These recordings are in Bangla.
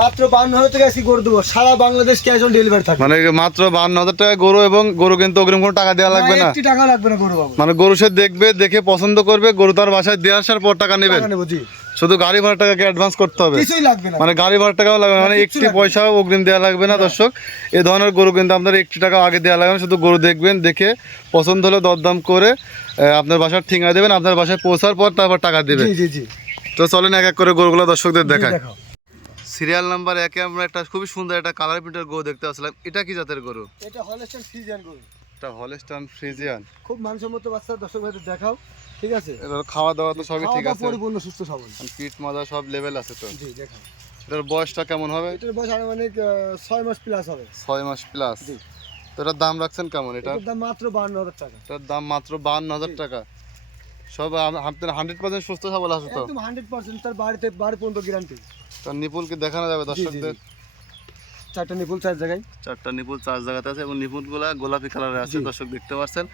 মাত্র বান্ন হাজার টাকা আজকে গরু দেবো। সারা বাংলাদেশ ক্যাশ অন ডেলিভারি থাকবে। মানে মাত্র বান্ন হাজার টাকা গরু এবং গরু কিন্তু অগ্রিম কোনো টাকা দেওয়া লাগবে না একটি টাকা লাগবে না গরু বাবু। মানে গরু সে দেখবে দেখে পছন্দ করবে গরু তার বাসায় দিয়ে আসার পর টাকা নেবেন। জি। শুধু গাড়ি ভাড়া টাকাকে অ্যাডভান্স করতে হবে। কিছুই লাগবে না। মানে গাড়ি ভাড়া টাকাও লাগবে মানে একটি পয়সাও অগ্রিম দেওয়া লাগবে না দর্শক। এই ধরনের গরু কিন্তু আপনার একটি টাকা আগে দেওয়া লাগবে না শুধু গরু দেখবেন দেখে পছন্দ হলে দরদাম করে আপনার বাসার ঠিঙা দেবেন আপনার বাসায় পৌঁছার পর তারপর টাকা দেবেন জি জি জি। তো চলেন এক এক করে গরুগুলো দর্শকদের দেখায় সিরিয়াল নাম্বার একে আমরা একটা খুবই সুন্দর একটা কালার প্রিন্টের গরু দেখতে আসলাম এটা কি জাতের গরু? এটা হলস্টাইন ফ্রিজিয়ান গরু। এটা হলস্টান ফ্রিজিয়ান খুব মানসম্মত বাচ্চা দর্শক ভাইদের দেখাও ঠিক আছে? এটা খাওয়া দাওয়া তো সবই ঠিক আছে। পরিপূর্ণ সুস্থ সবল। পিঠ মাজা সব লেভেল আছে তো। জি দেখাও। এটার বয়সটা কেমন হবে? এটার বয়স আনুমানিক আহ, ছয় মাস প্লাস হবে। ছয় মাস প্লাস জি। তো এটার দাম রাখছেন কেমন? এটা দাম মাত্র বান্ন হাজার টাকা। এটার দাম মাত্র বান্ন হাজার টাকা। সব আপনার হান্ড্রেড পার্সেন্ট সুস্থ সবল আছে তো? একদম হান্ড্রেড পার্সেন্ট তার বাড়িতে বাড়ি পর্যন্ত গ্যারান্টি তার নিপুলকে দেখানো যাবে দর্শকদের। চারটা নিপুল চার জায়গায়। চারটা নিপুল চার জায়গাতে আছে এবং নিপুলগুলা গোলাপি কালারে আছে দর্শক দেখতে পাচ্ছেন।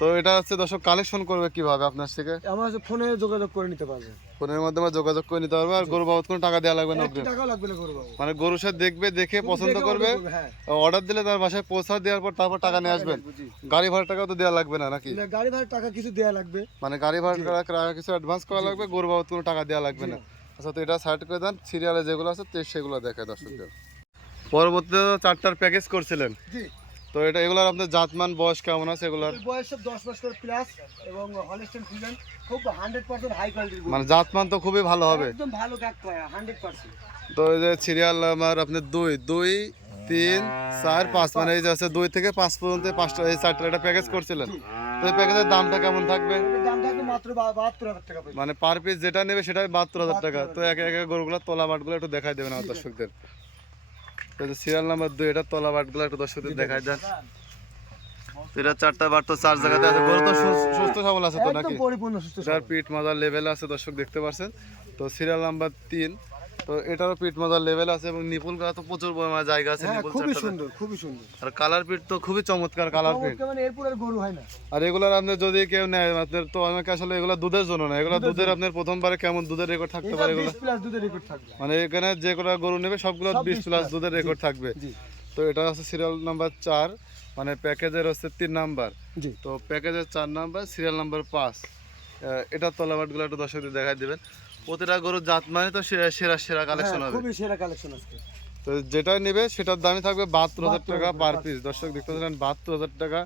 তো এটা হচ্ছে দর্শক কালেকশন করবে কীভাবে আপনার থেকে? আমার ফোনে যোগাযোগ করে নিতে পারবে। ফোনের মাধ্যমে যোগাযোগ করে নিতে পারবে আর গরু বাবদ কোনো টাকা দেওয়া লাগবে না টাকা লাগবে না গরু বাবু মানে গরু সে দেখবে দেখে পছন্দ করবে হ্যাঁ। অর্ডার দিলে তার বাসায় পৌঁছা দেওয়ার পর তারপর টাকা নিয়ে আসবেন। গাড়ি ভাড়া টাকাও তো দেওয়া লাগবে না নাকি? না, গাড়ি ভাড়া টাকা কিছু দেওয়া লাগবে। মানে গাড়ি ভাড়া টাকা কিছু অ্যাডভান্স করা লাগবে গরু বাবদ কোনো টাকা দেওয়া লাগবে না। আচ্ছা তো এটা সাইড করে দেন সিরিয়ালে যেগুলো আছে সেগুলো দেখায় দর্শকদের। পরবর্তীতে চারটার প্যাকেজ করছিলেন। জি। তো এটা এগুলোর আপনার জাতমান বয়স কেমন আছে এগুলোর? বয়স সব দশ বছর প্লাস এবং হলস্টেন ফ্রিজিয়ান খুব হান্ড্রেড পার্সেন্ট হাই কোয়ালিটির মানে জাতমান তো খুবই ভালো হবে। একদম ভালো কাক হান্ড্রেড পার্সেন্ট তো এই যে সিরিয়াল আমার আপনার দুই দুই তিন চার পাঁচ মানে এই যে আছে দুই থেকে পাঁচ পর্যন্ত পাঁচটা এই চারটা একটা প্যাকেজ করছিলেন। তো এই প্যাকেজের দামটা কেমন থাকবে? দাম থাকবে মাত্র বাহাত্তর হাজার টাকা মানে পার পিস যেটা নেবে সেটাই বাহাত্তর হাজার টাকা। তো একে একে গরুগুলো তোলা বাটগুলো একটু দেখাই দেবেন আমার দর্শকদের। সিরিয়াল নাম্বার দুই এটা তলা বাটগুলো একটু দর্শকদের দেখাই যান এটা চারটা বাট তো চার জায়গাতে আছে। গরু তো সুস্থ সবল আছে তো নাকি? পরিপূর্ণ সুস্থ যার পিঠ মাজার লেভেল আছে দর্শক দেখতে পাচ্ছেন তো সিরিয়াল নাম্বার তিন তো এটারও পিঠ মাজার লেভেল আছে এবং নিপুল গাছ তো প্রচুর পরিমাণে জায়গা আছে হ্যাঁ নিপুল খুবই সুন্দর খুবই সুন্দর। আর কালার পিঠ তো খুবই চমৎকার কালার পিঠ। মানে এরপর আর গরু হয় না। আর এগুলার আপনার যদি কেউ নেয় আপনার তো অনেকে আসলে এগুলো দুধের জন্য না এগুলো দুধের আপনার প্রথমবারে কেমন দুধের রেকর্ড থাকতে পারে এগুলো? প্লাস দুধের রেকর্ড থাকবে। মানে এখানে যে কোনো গরু নেবে সবগুলো সব বিশ 20 প্লাস দুধের রেকর্ড থাকবে। তো এটা হচ্ছে সিরিয়াল নাম্বার চার মানে প্যাকেজের হচ্ছে তিন নাম্বার। তো প্যাকেজের চার নাম্বার সিরিয়াল নাম্বার পাঁচ। এটার তলাবাটগুলো একটু দর্শকদের দেখাই দেবেন। প্রতিটা গরুর জাত মানে তো সেরা সেরা সেরা কালেকশন হ্যাঁ, হবে। খুবই সেরা কালেকশন আজকে। তো যেটা নেবে সেটার দামই থাকবে বাহাত্তর হাজার টাকা পার পিস দর্শক দেখতে পাচ্ছেন বাহাত্তর হাজার টাকা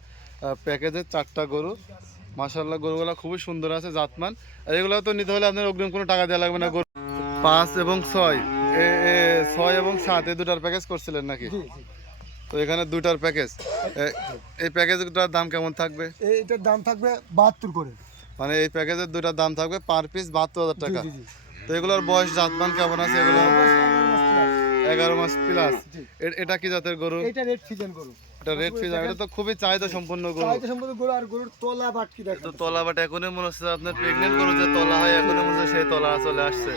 প্যাকেজের চারটা গরু। মাসাল্লাহ গরুগুলো খুবই সুন্দর আছে জাতমান। আর এগুলো তো নিতে হলে আপনার অগ্রিম কোনো টাকা দেওয়া লাগবে না গরু। পাঁচ এবং ছয়। ছয় এবং সাত এই দুটার প্যাকেজ করছিলেন নাকি? জি জি। তো এখানে দুইটার প্যাকেজ এই প্যাকেজটার দাম কেমন থাকবে? এই- এটার দাম থাকবে বাহাত্তর করে। মানে এই প্যাকেজের দুইটার দাম থাকবে পার পিস বাহাত্তর হাজার টাকা। তো এগুলোর বয়স জাতমান কেমন আছে? এগুলো এগারো মাস প্লাস এটা কি জাতের গরু? এটা রেড ফিজেন গরু। এটা রেড ফিজ এটা তো খুবই চাহিদা সম্পন্ন গরু। চাইতে সম্পর্ক গরু আর গরুর তোলা দেখো তো তলা বাট এখনই মনে হচ্ছে আপনার গরু যে তলা হয় এখনই মনে হচ্ছে সেই তলা চলে আসছে।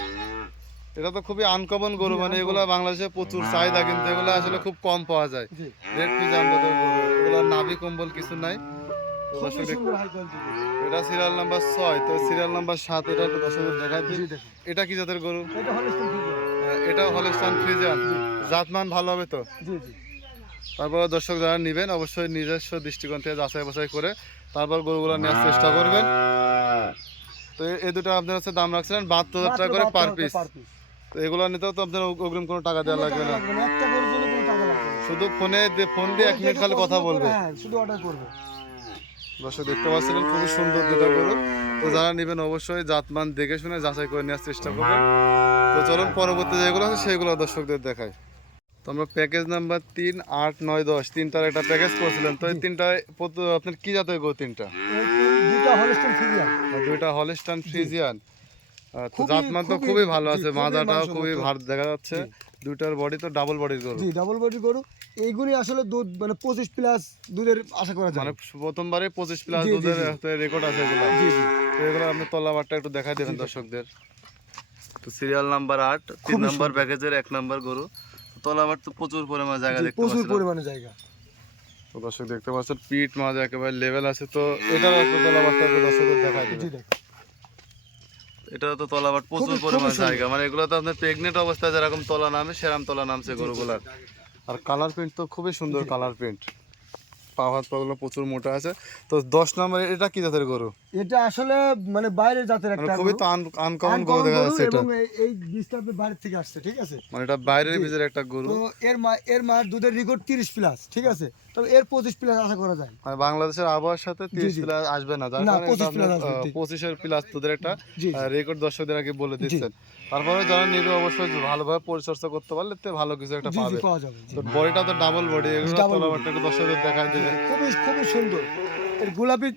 এটা তো খুবই আনকমন গরু মানে এগুলো বাংলাদেশে প্রচুর চাহিদা কিন্তু এগুলো আসলে খুব কম পাওয়া যায়। রেড গরু। এগুলো নাভি কম্বল কিছু নাই। এটা সিরিয়াল নাম্বার ছয় তো সিরিয়াল নাম্বার সাত এটা একটু দর্শকদের দেখাই। দিই এটা কি জাতের গরু? এটা হলস্টেন হলস্টান ফ্রিজিয়ান জাতমান ভালো হবে তো? জি জি। তারপর দর্শক যারা নেবেন অবশ্যই নিজস্ব দৃষ্টিকোণ থেকে যাচাই বাছাই করে তারপর গরুগুলো নেওয়ার চেষ্টা করবেন। তো এই দুটো আপনার হচ্ছে দাম রাখছিলেন বাহাত্তর হাজার টাকা করে পার পিস তো এগুলো নিতেও তো আপনার অগ্রিম কোনো টাকা দেওয়া না। লাগবে না শুধু ফোনে ফোন দিয়ে এক মিনিট খালি কথা বলবে। হ্যাঁ শুধু অর্ডার করবে। দর্শক দেখতে পাচ্ছিলেন খুবই সুন্দর দুটো গরু। তো যারা নেবেন অবশ্যই জাতমান দেখে শুনে যাচাই করে নেওয়ার চেষ্টা করবেন। তো চলুন পরবর্তী যেগুলো আছে সেগুলো দর্শকদের দেখায় তো আমরা প্যাকেজ নাম্বার তিন আট নয় দশ তিনটার একটা প্যাকেজ করছিলেন তো এই তিনটায় আপনার কি জাতের গরু তিনটা? হলস্টেন দুইটা হলস্টান ফ্রিজিয়ান তো খুবই- জাতমান তো খুবই- ভালো আছে মাজাটাও খুবই ভার দেখা যাচ্ছে। দুইটার বডি তো ডাবল বডির গরু। জি ডাবল বডি গরু। এইগুলি আসলে দুধ মানে পঁচিশ প্লাস দুধের আশা করা যায়। মানে প্রথমবারে পঁচিশ প্লাস দুধের। রেকর্ড আছে এগুলো। জি জি। তো এগুলো আপনি তলাবারটা একটু দেখাই দেবেন দর্শকদের। তো সিরিয়াল নাম্বার আট তিন নাম্বার প্যাকেজের এক নাম্বার গরু। তলাবার তো প্রচুর পরিমাণে জায়গা দেখতে প্রচুর পরিমাণে জায়গা। তো দর্শক দেখতে পাচ্ছেন পিঠ মাঝে একেবারে লেভেল আছে। তো এটার একটু তলাবারটা দর্শকদের দেখাই জি দেবেন। দেখো এটা তো তলা তলাবাট প্রচুর পরিমাণে পরিমাণ জায়গা। মানে এগুলো তো আপনার প্রেগনেন্ট অবস্থায় যেরকম তলা নামে সেরকম তলা নামছে গরুগুলার। আর কালার প্রিন্ট তো খুবই সুন্দর কালার প্রিন্ট পা হাত পাগুলো প্রচুর মোটা আছে। তো দশ নম্বরে এটা কি জাতের গরু? এটা আসলে মানে বাইরের জাতের মানে একটা খুবই তো আনকমন গরু দেখা যাচ্ছে এটা। এই- বীজটা বাইরের থেকে আসছে ঠিক আছে? মানে এটা বাইরের বীজের একটা গরু। তো এর মা এর মার দুধের রেকর্ড তিরিশ প্লাস ঠিক আছে? তবে এর পঁচিশ প্লাস আশা করা যায়। মানে বাংলাদেশের আবহাওয়ার সাথে তিরিশ জি। প্লাস আসবে না যার কারণে 25 এটা আপনার, plus আসবে, আহ, ঠিক। পঁচিশের প্লাস তোদের একটা। রেকর্ড দর্শকদের আগে বলে দিচ্ছেন। তারপরে যারা নিবে অবশ্যই ভালোভাবে পরিচর্যা করতে পারলে তে ভালো কিছু একটা পাবে। পাওয়া যাবে জি। তো বডিটা তো ডাবল বডি এগুলো তোলাবারটা দর্শকদের দিবে। খুবই খুবই সুন্দর। এর গোলাপি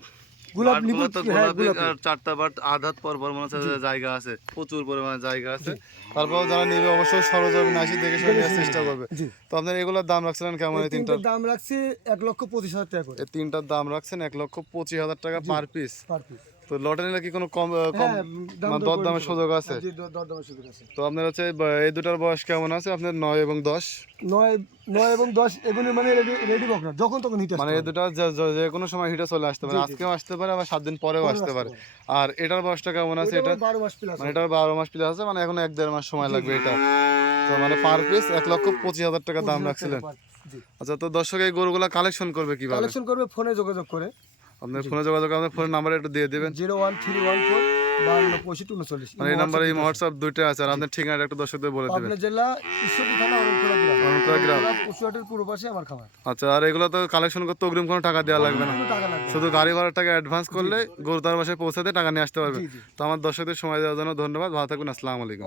গোলাপ তো হ্যাঁ চারটা বার আধাত পর পর মনে হচ্ছে জায়গা আছে প্রচুর পরিমাণে জায়গা আছে। তারপর যারা নিবে অবশ্যই সরজমিন আসি দেখে শুনে চেষ্টা করবে। তো আপনার এগুলোর দাম রাখছিলেন কেমন এই তিনটার দাম রাখছি এক লক্ষ পঁচিশ হাজার টাকা করে। এই তিনটার দাম রাখছেন এক লক্ষ পঁচিশ হাজার টাকা পার পিস পার পিস তো লটে নিলে কি কোনো কম কম হ্যাঁ মানে দর দর দামের সুযোগ আছে? দর- দর দামের সুযোগ আছে। তো আপনার হচ্ছে এই দুটার বয়স কেমন আছে? আপনার নয় এবং দশ? নয় নয় এবং দশ এগুলি মানে রেডি বকনা যখন তখন হিট মানে এই দুটা যে- কোনো সময় হিটে চলে আসতে পারে। আজকেও আসতে পারে আবার সাত দিন পরেও আসতে পারে। আর এটার বয়সটা কেমন আছে এটা? বারো মাস প্লাস মানে এটার বারো মাস প্লাস আছে মানে এখন এক দেড় মাস সময় লাগবে এটা। তো মানে পার পিস এক লক্ষ পঁচিশ হাজার টাকা দাম রাখছিলেন। আচ্ছা তো দর্শক এই গরুগুলা কালেকশন করবে কীভাবে? কালেকশন করবে ফোনে যোগাযোগ করে। আপনার ফোনে যোগাযোগ আপনার ফোনের নাম্বার একটু দিয়ে দেবেন। Zero one three one four বান্ন পঁয়ষট্টি উনচল্লিশ। মানে এই নাম্বারে এই হোয়াটসঅ্যাপ দুইটা আছে আর আপনার ঠিকানাটা একটু দর্শকদের বলে দেবেন। জেলা ঈশ্বরী থানা অরণখোলা গ্রাম। অরণখোলা গ্রাম। পশুহাটের পূর্ব পাশে আমার খামার। আচ্ছা আর এগুলো তো কালেকশন করতে অগ্রিম কোনো টাকা দেওয়া লাগবে না। শুধু গাড়ি ভাড়ার টাকা অ্যাডভান্স করলে গরু তার বাসায় পৌঁছাতে টাকা নিয়ে আসতে পারবে। তো আমার দর্শকদের সময় দেওয়ার জন্য ধন্যবাদ। ভালো থাকবেন আসসালামু আলাইকুম।